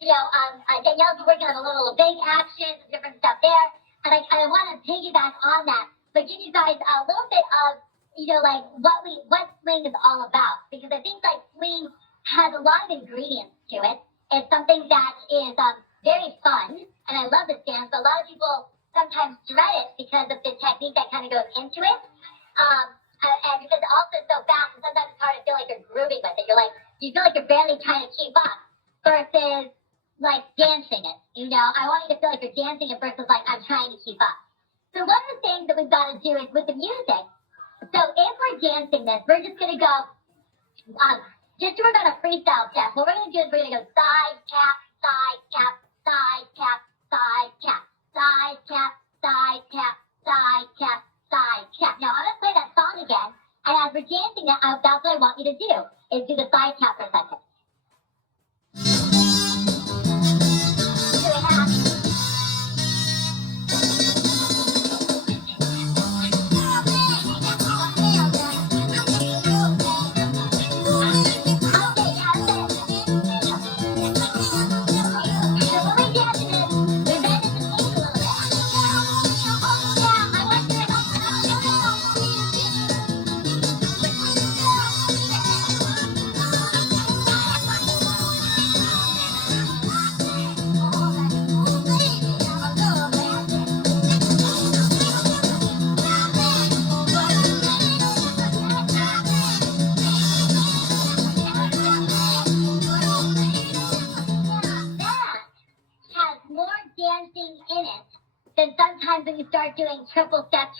Danielle's working on a little big action, some different stuff there. And I kind of want to piggyback on that, but give you guys a little bit of, what swing is all about. Because I think like swing has a lot of ingredients to it. It's something that is very fun, and I love this dance, but a lot of people sometimes dread it because of the technique that kind of goes into it. And because also it's so fast, and sometimes it's hard to feel like you're grooving with it. You feel like you're barely trying to keep up versus like dancing it. I want you to feel like you're dancing it versus like I'm trying to keep up. So one of the things that we've got to do is with the music. So if we're dancing this, we're just going to go, just to work on a freestyle step. What we're going to do is we're going to go side tap, side tap, side tap, side tap, side tap, side tap, side tap, side tap. Now I'm going to play that song again, and as we're dancing that, that's what I want you to do, is do the side tap for a second. Dancing in it, then sometimes when you start doing triple step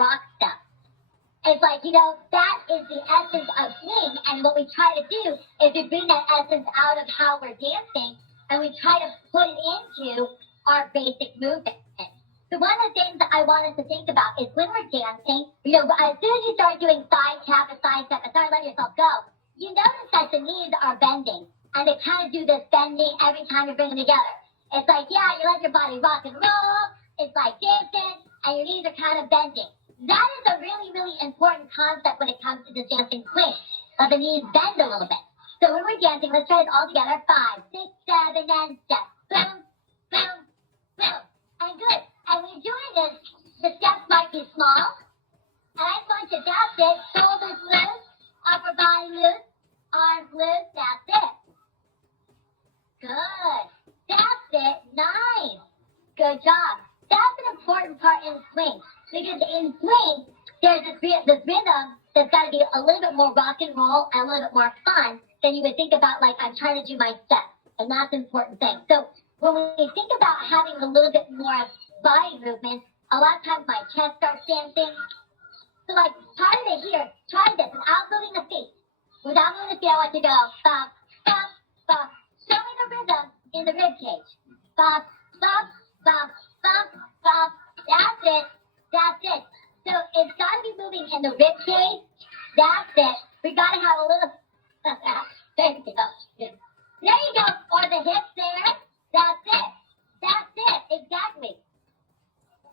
rock stuff, it's like, that is the essence of swing, and what we try to do is we bring that essence out of how we're dancing, and we try to put it into our basic movement. So one of the things that I want us to think about is when we're dancing, as soon as you start doing side tap and start letting yourself go, you notice that the knees are bending, and they kind of do this bending every time you bring them together. It's like, you let your body rock and roll. It's like dancing, and your knees are kind of bending. That is a really, really important concept when it comes to the dancing swing. Let the knees bend a little bit. So when we're dancing, let's try it all together. 5, 6, 7, and step. Boom, boom, boom. And good. And when you're doing this, the steps might be small. And I just want you to that's it. Shoulders loose, upper body loose, arms loose. That's it. Good. That's it. Nice. Good job. That's an important part in swing. Because in swing, there's this rhythm that's got to be a little bit more rock and roll and a little bit more fun than you would think about, like, I'm trying to do my step. And that's an important thing. So when we think about having a little bit more body movement, a lot of times my chest starts dancing. So, like, part of it here, try this without moving the feet. Without moving the feet, I want you to go, bop, bop, bop. Show me the rhythm in the rib cage. Bop, bop, bop, bop, bop. That's it. That's it. So it's got to be moving in the rib cage. That's it. We got to have a little. There you go. There you go. Or the hips there. That's it. That's it. Exactly.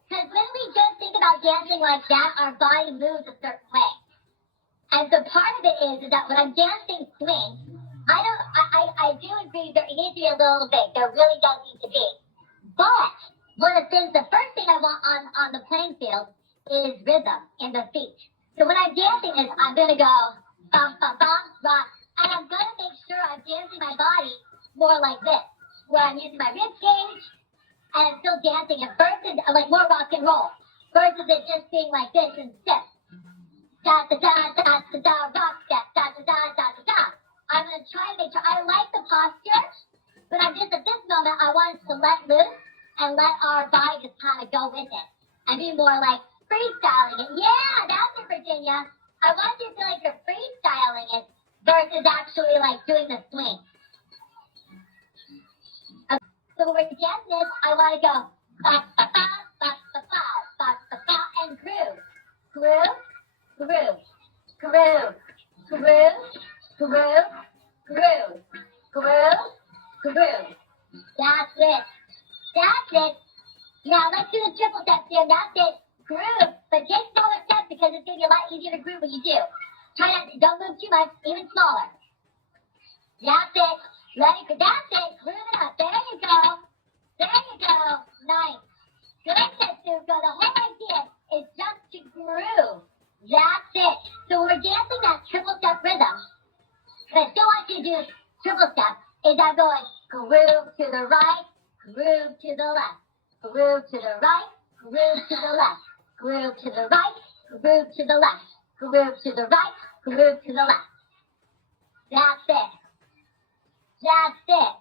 Because when we just think about dancing like that, our body moves a certain way. And so part of it is that when I'm dancing swing, I do agree there needs to be a little bit. There really does need to be. But one of the things, the first thing I want on the playing field is rhythm in the feet. So when I'm dancing is I'm going to go bum, bum, bum, rock. And I'm going to make sure I'm dancing my body more like this, where I'm using my rib cage and I'm still dancing it versus like more rock and roll versus it just being like this and stiff. Da da da da da da rock step, da da da da da da. I'm going to try to make sure I like the posture, but I'm just at this moment, I want us to let loose and let our body just kind of go with it and be more like freestyling it. Yeah, that's it, Virginia. I want you to feel like you're freestyling it versus actually like doing the swing. Okay. So when we're dancing this, I want to go ba ba ba ba ba ba ba ba and groove, groove, groove, groove, groove. Groove, groove, groove, groove. That's it. That's it. Now let's do the triple steps here. That's it. Groove. But take smaller steps because it's going to be a lot easier to groove when you do. Try not to, don't move too much, even smaller. That's it. Ready for that's it. Groove it up. groove to the right, groove to the left, groove to the right, groove to the left, groove to the right, groove to the left, groove to the right, groove to the left. That's it. That's it.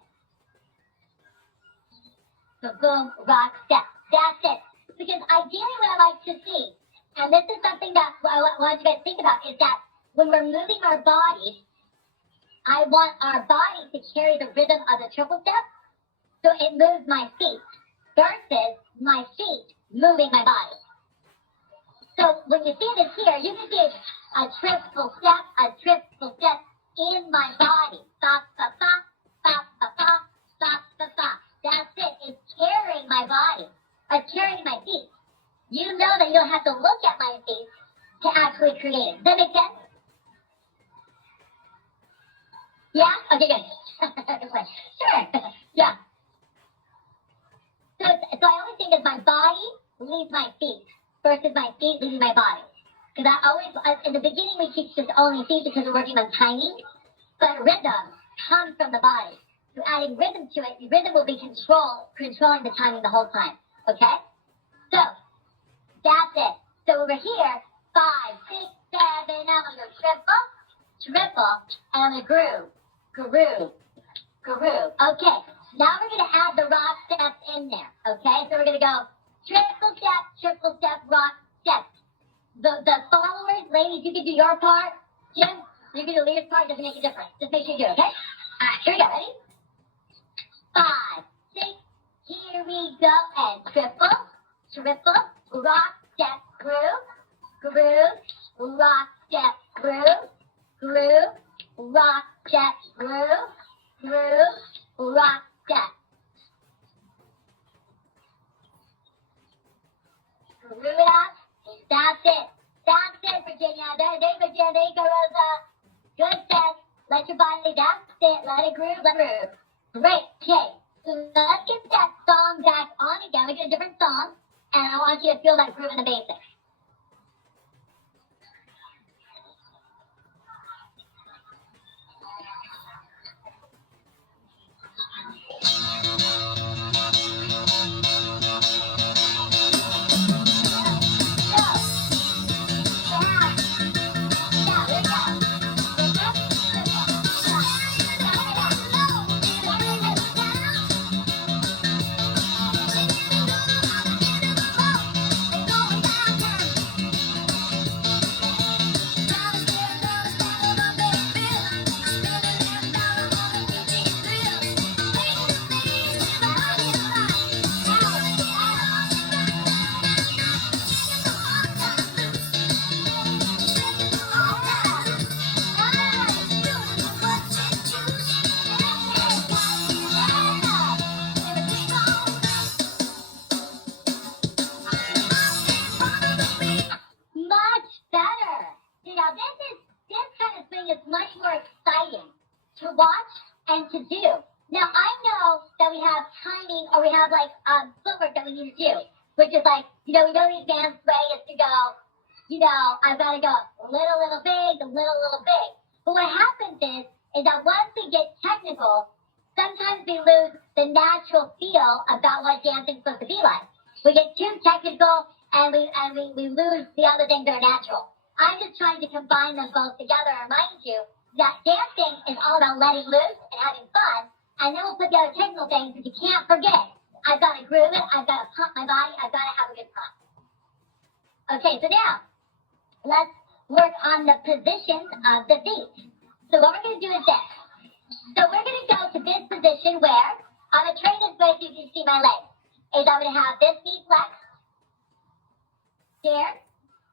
So boom, rock, step. That's it. Because ideally what I like to see, and this is something that I want you guys to think about, is that when we're moving our bodies, I want our body to carry the rhythm of the triple step, so it moves my feet versus my feet moving my body. So when you see this here, you can see a triple step in my body. Ba, ba, ba, ba, ba, ba, ba, ba, ba. That's it. It's carrying my body. It's carrying my feet. You know that you don't have to look at my feet to actually create it. Does that make sense? Yeah? Okay, good. Sure. Yeah. So I always think of my body leads my feet versus my feet leading my body. Because in the beginning we teach this only feet because we're working on timing, but rhythm comes from the body. So adding rhythm to it, rhythm will be controlling the timing the whole time. Okay? So, that's it. So over here, 5, 6, 7, now I'm going to triple, and I'm going to groove. Okay, now we're going to add the rock steps in there. Okay, so we're going to go triple step, rock step. The followers, ladies, you can do your part. Jim, you can do leader's part. Doesn't make a difference. Just make sure you do it, okay? All right, here we go. Ready? 5, 6, here we go. And triple, rock step, groove, rock step, groove, rock step, groove, rock step. Groove it up. That's it. That's it, Virginia. There Virginia. There you go, Rosa. Good set. Let your body, that's it. Let it groove, Great. Okay. So let's get that song back on again. We get a different song. And I want you to feel that groove in the basics. Much more exciting to watch and to do. Now, I know that we have timing or we have like footwork that we need to do, which is like, we know the advanced way is to go, I've got to go a little big, a little big. But what happens is that once we get technical, sometimes we lose the natural feel about what dancing is supposed to be like. We get too technical and we lose the other things that are natural. I'm just trying to combine them both together and remind you that dancing is all about letting loose and having fun, and then we'll put the other technical things that you can't forget. I've got to groove it, I've got to pump my body, I've got to have a good time. Okay, so now, let's work on the positions of the feet. So what we're going to do is this. So we're going to go to this position where, I'm going to turn this way so you can see my legs, is I'm going to have this knee flexed, here,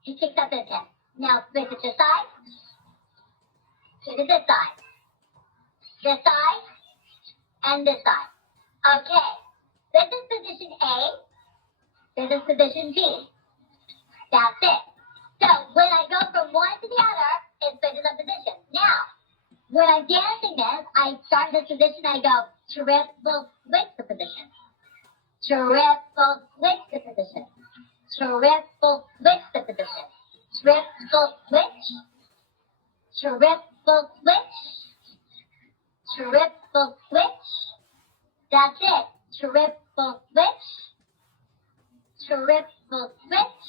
he kicks up this hip. Now switch it to this side, to this side, and this side. Okay, this is position A, this is position B. That's it. So when I go from one to the other, it switches up position. Now, when I'm dancing this, I start this position, I go triple switch the position. Triple switch the position. Triple switch the position. Triple switch, triple switch, triple switch, That's it. Triple switch. Triple switch.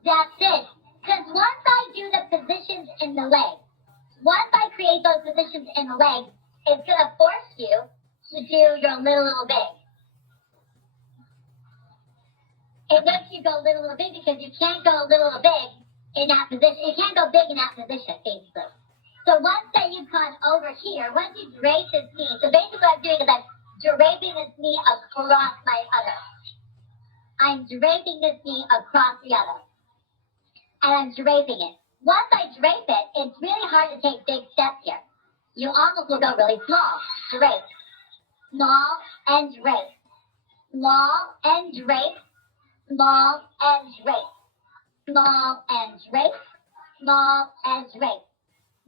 That's it. Because once I do the positions in the leg, once I create those positions in the leg, it's going to force you to do your little big. It makes you go little big because you can't go little big in that position. You can't go big in that position, basically. So once that you've gone over here, once you drape this knee, so basically what I'm doing is I'm draping this knee across my other. I'm draping this knee across the other. And I'm draping it. Once I drape it, it's really hard to take big steps here. You almost will go really small. Drape. Small and drape. Small and drape. Small and drape. Small and drape. Small and drape.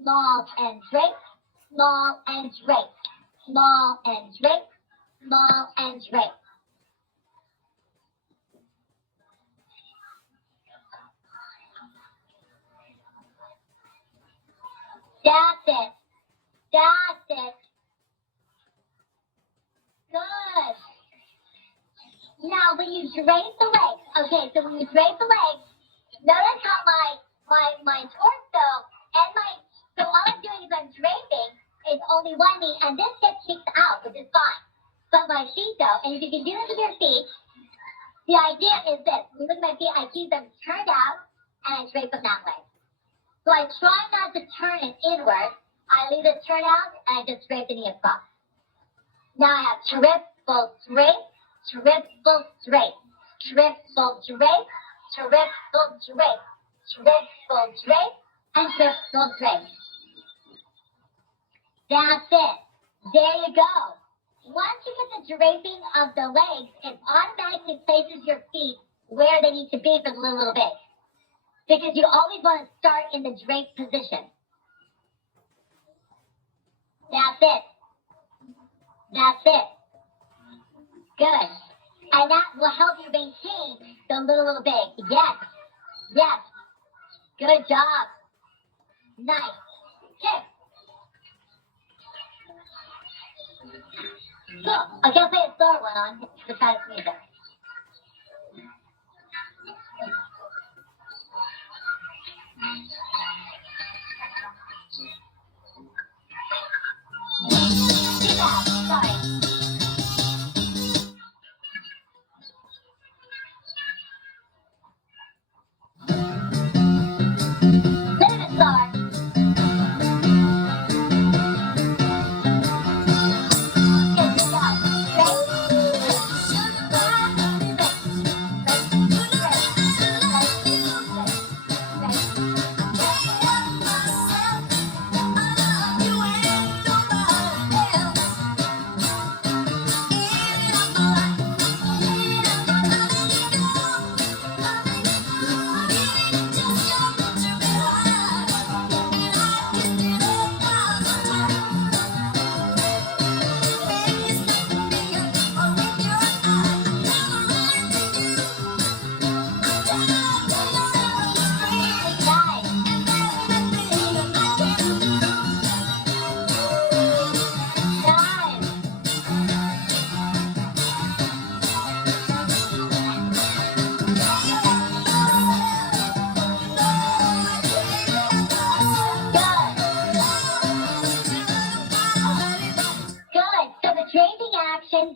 Small and drape. Small and drape. Small and drape. Small and drape. That's it. That's it. Good. Now, when you drape the legs, okay, so when you drape the legs, notice how my torso and so all I'm doing is I'm draping, it's only one knee, and this gets kicked out, which is fine. But my feet, though, and if you can do this with your feet, the idea is this. When you look at my feet, I keep them turned out, and I drape them that way. So I try not to turn it inward. I leave it turned out, and I just drape the knee across. Now I have triple drape, triple drape, triple drape, triple drape, triple drape, and triple drape. That's it. There you go. Once you get the draping of the legs, it automatically places your feet where they need to be for the little bit. Because you always want to start in the drape position. That's it. That's it. Good. And that will help you maintain the little big. Yes. Yes. Good job. Nice. Okay. Cool. I can play a slower one on besides music. Sorry. Little bit slower. Good job.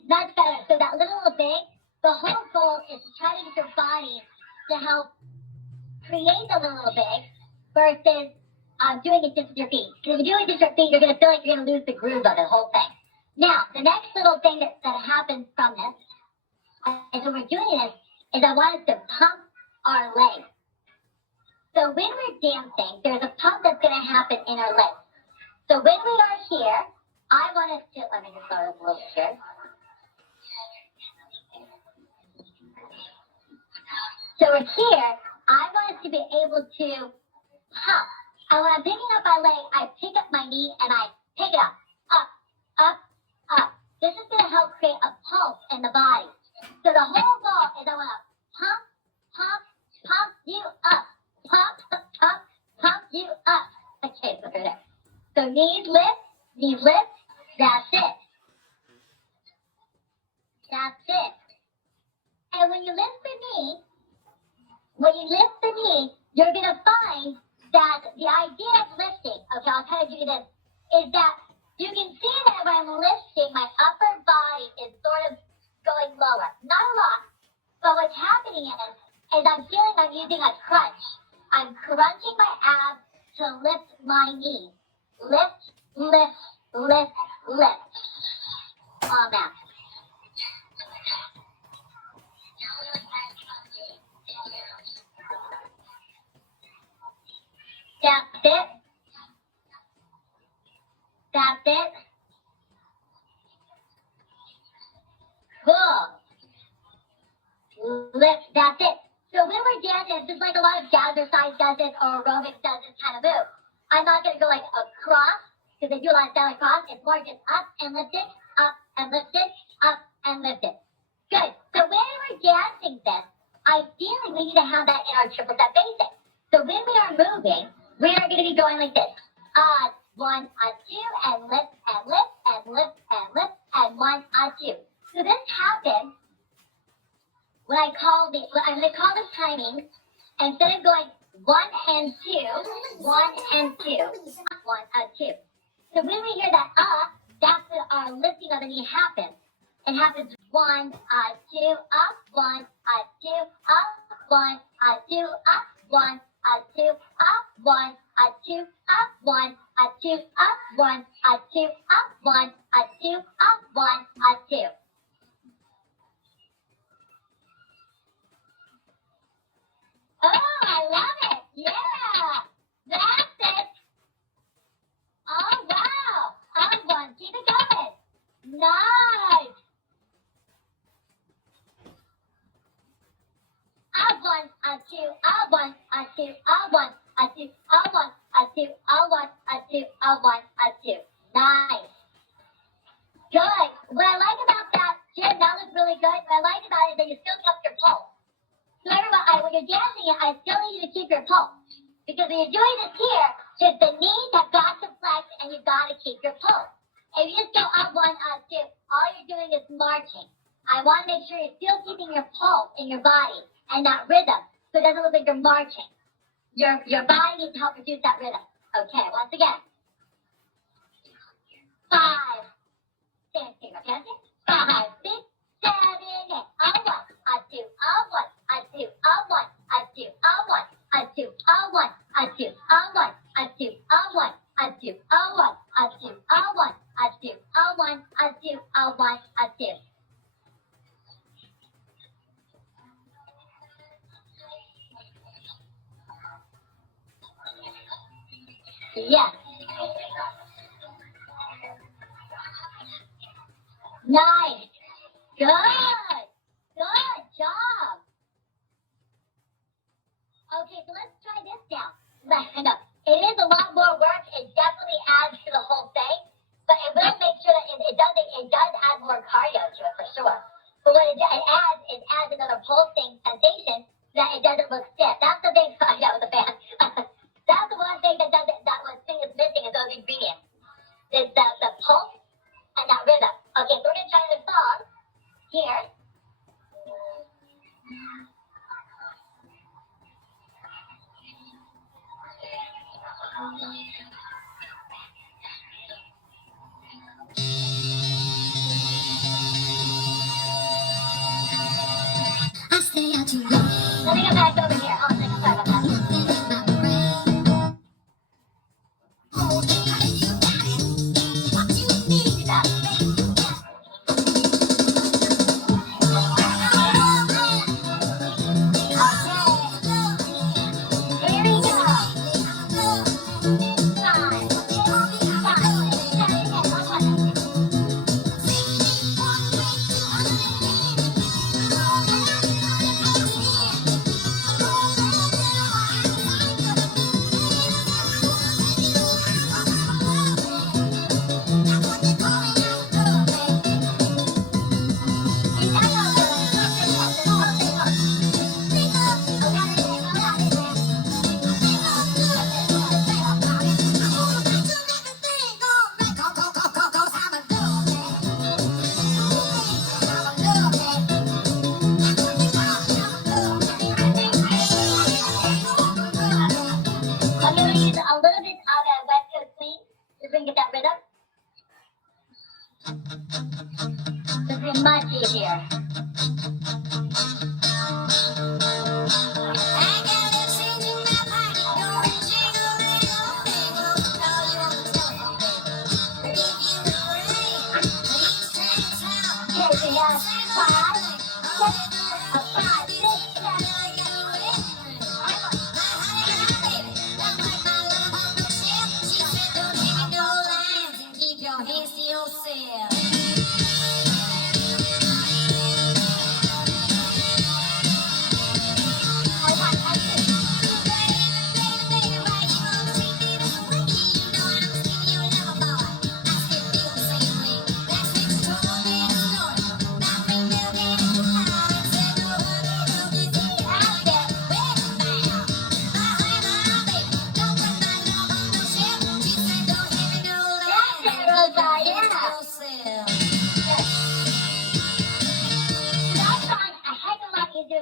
That's better. So that little big, the whole goal is to try to get your body to help create the little big versus doing it just with your feet. Because if you do it just with your feet, you're going to feel like you're going to lose the groove of the whole thing. Now, the next little thing that happens from this, and when we're doing this, is I want us to pump our legs. So when we're dancing, there's a pump that's going to happen in our legs. So when we are here, I want us to, let me just start a little bit here. So we're here, I want us to be able to pump. And when I'm picking up my leg, I pick up my knee and I pick it up, up, up. This is going to help create a pulse in the body. So the whole goal is I want to pump, pump, pump you up. Pump, pump, pump you up. Okay, so there. So knees lift, that's it. That's it. And when you lift the knee, you're going to find that the idea of lifting, okay, I'll kind of do this, is that you can see that when I'm lifting, my upper body is sort of going lower. Not a lot, but what's happening is I'm feeling I'm using a crunch. I'm crunching my abs to lift my knees. Lift, lift, lift, lift. On that. That's it. That's it. Cool. Lift. That's it. So when we're dancing, it's just like a lot of jazzercise does it or aerobics does this kind of move. I'm not going to go like across, because they do a lot of style across. It's more just up and lift it, up and lift it, up and lift it. Good. So when we're dancing this, ideally we need to have that in our triple step basic. So when we are moving, we are going to be going like this. One, two, and lift, and lift, and lift, and lift, and one, two. So this happens when I'm going to call this timing. Instead of going 1 and 2, 1 and 2, 1, 2. So when we hear that that's when our lifting of the knee happens. It happens 1, 2, up, 1, 2, up, 1, 2, up, 1, 2, up, 1, 2, up, 1, 2, up, 1, 2, up, 1, 2, up, 1, 2. Oh, I love it. Yeah. That's it. Oh, wow. Up one. Keep it going. Nice. Up one, two, up one, two, up one, two, up one, two, up one, two, up one, two. Nice. Good. What I like about that, Jim, that looks really good. What I like about it is that you still kept your pulse. So everybody, when you're dancing it, I still need you to keep your pulse. Because when you're doing this here, just the knees have got to flex and you've got to keep your pulse. If you just go up one, two, all you're doing is marching. I want to make sure you're still keeping your pulse in your body and that rhythm, so it doesn't look like you're marching. Your body needs to help produce that rhythm. Okay, once again. 5, 6, okay? 5, 6, 7, 8. Up one, two, up one, two, up one, two, up one, two, up one, two, up one, two, up one, two, up one, two, up one, two, up one, two, up one, two. Yes. Nice. Good. Good job. Okay, so let's try this now. I know. It is a lot more work. It definitely adds to the whole thing, but it will make sure that it does add more cardio to it for sure. But what it adds another pulsing sensation that it doesn't look stiff. That's the thing. I know the fan. That's the one thing that one thing is missing is those ingredients. Is the pulse and that rhythm. Okay, so we're gonna try the song here. I stay out too long. Let me go back over here. Hold on a second. Sorry about that. here. Okay, we have 5, 6, 7. Hands to yourself.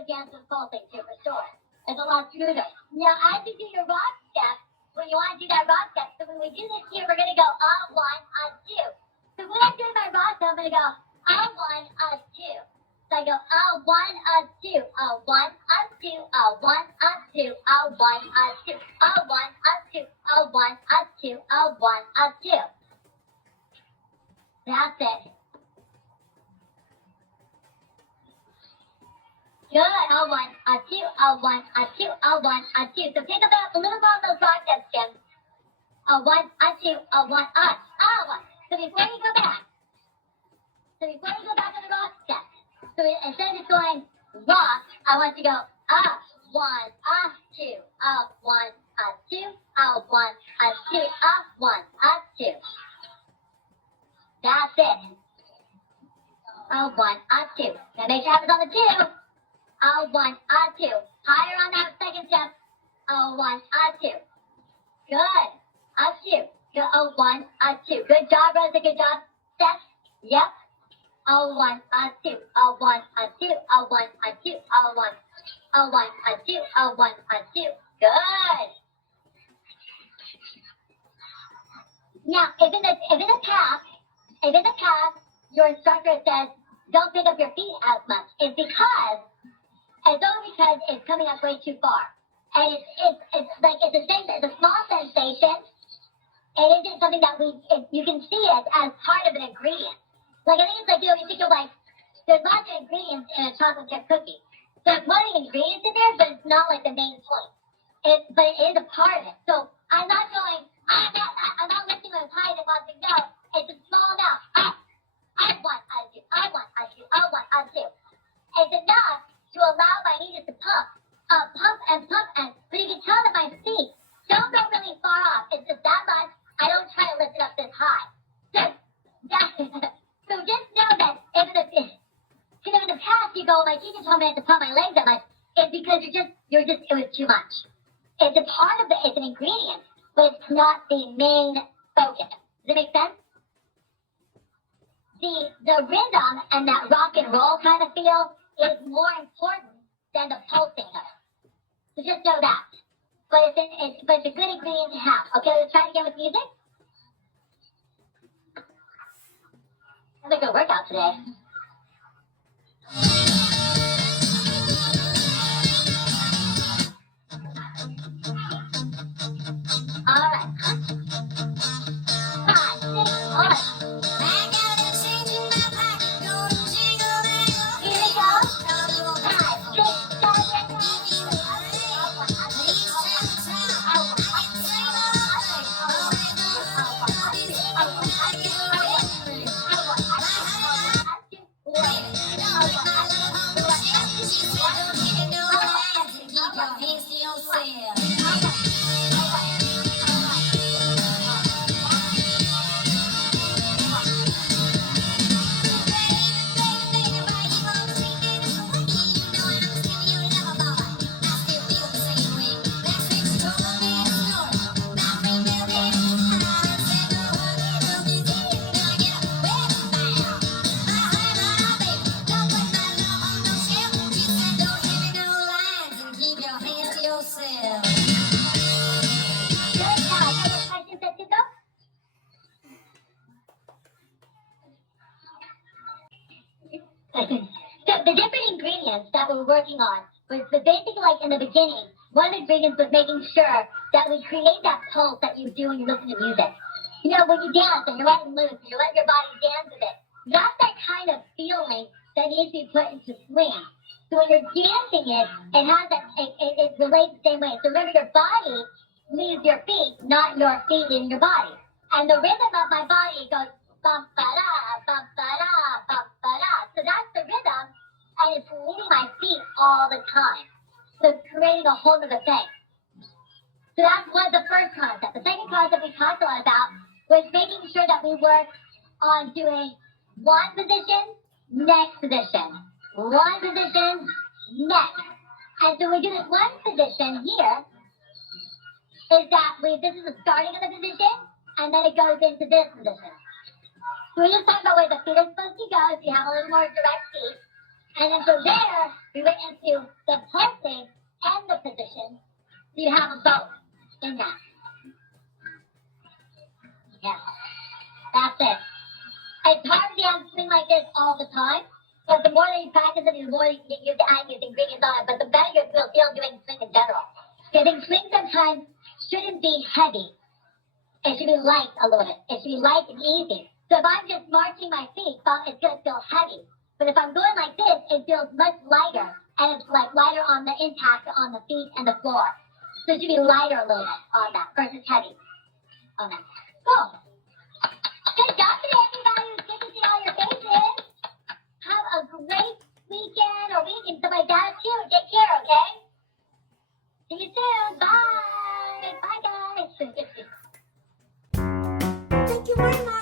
Dance with pulsing too, for sure. It's a lot smoother. Now, as you do your rock step, when you want to do that rock step, so when we do this here, we're going to go on 1, on 2. So when I'm doing my rock step, I'm going to go on 1, on 2. So I go on 1, on 2, on 1, on 2, on 1, on 2, on 1, on 2, on 1, on 2, on 1, on 2, on 1, on 2. That's it. Good. On 1, on 2, on 1, on 2, on 1, on 2. So pick up a little more of those rock steps, Jim. On 1, on 2, on 1, on 1. So before you go back on the rock step, so instead of just going rock, I want you to go up, 1, up, 2, up, 1, up, 2, up, 1, up, 2, up, 1, up, 2. That's it. Up, 1, up, 2. Now make sure it happens on the 2. Up, 1, up, 2. Higher on that second step. Up, 1, up, 2. Good. Up, 2. Go, up, 1, up, 2. Good job, Rosa. Good job. Step. Yep. Up, 1, up, 2. Up, 1, up, 2. Up, 1, up, 2. Up, 1. Up, 1, up, 2. Up, 1, up, 2. Good. Now, if in the past, your instructor says, don't pick up your feet as much, it's because it's coming up way too far. And it's like, it's a small sensation. It isn't something that you can see it as part of an ingredient. Like, I think it's like, you think of like, there's lots of ingredients in a chocolate chip cookie. So it's one of the ingredients in there, but it's not like the main point. But it is a part of it. So I'm not lifting as high as it wants to go. It's a small amount. I want, I do. It's enough to allow my knees to pump, but you can tell that my feet don't go really far off. It's just that much. I don't try to lift it up this high. So just know that if in the past you go, my teacher told me I had to pump my legs that much, it's because it was too much. It's a part of it's an ingredient, but it's not the main focus. Does it make sense? The rhythm and that rock and roll kind of feel is more important than the pulsing of it. So just know that. But it's a good ingredient to have. Okay, let's try it again with music. It's a good workout today. All right. 5, 6, 1. Yourself. the different ingredients that we're working on was basically like in the beginning, one of the ingredients was making sure that we create that pulse that you do when you listen to music. You know, when you dance and you're letting loose and you're letting your body dance with it, that's that kind of feeling that needs to be put into swing. So when you're dancing it, it has that, it relates the same way. So remember, your body leads your feet, not your feet leading your body. And the rhythm of my body goes bum ba da, bum ba da, bum ba da. So that's the rhythm, and it's leading my feet all the time. So it's creating a whole other thing. So that was the first concept. The second concept we talked a lot about was making sure that we work on doing one position, next position. One position, next. And so we do this one position here, is that this is the starting of the position, and then it goes into this position. So we just talked about where the feet are supposed to go, so you have a little more direct feet. And then from there, we went into the pulsing and the position, so you have both in that. Yeah, that's it. It's hard to swing like this all the time, but the more that you practice it, the more you add these ingredients on it, but the better you'll feel doing swing in general. Because I think swing sometimes shouldn't be heavy. It should be light a little bit. It should be light and easy. So if I'm just marching my feet, it's going to feel heavy. But if I'm going like this, it feels much lighter. And it's like lighter on the impact on the feet and the floor. So it should be lighter a little bit on that versus heavy on that. Cool. Good job today, everybody. It's good to see all your faces. Have a great weekend or week and stuff like that too. Take care, okay? See you soon. Bye. Bye, guys. Thank you very much.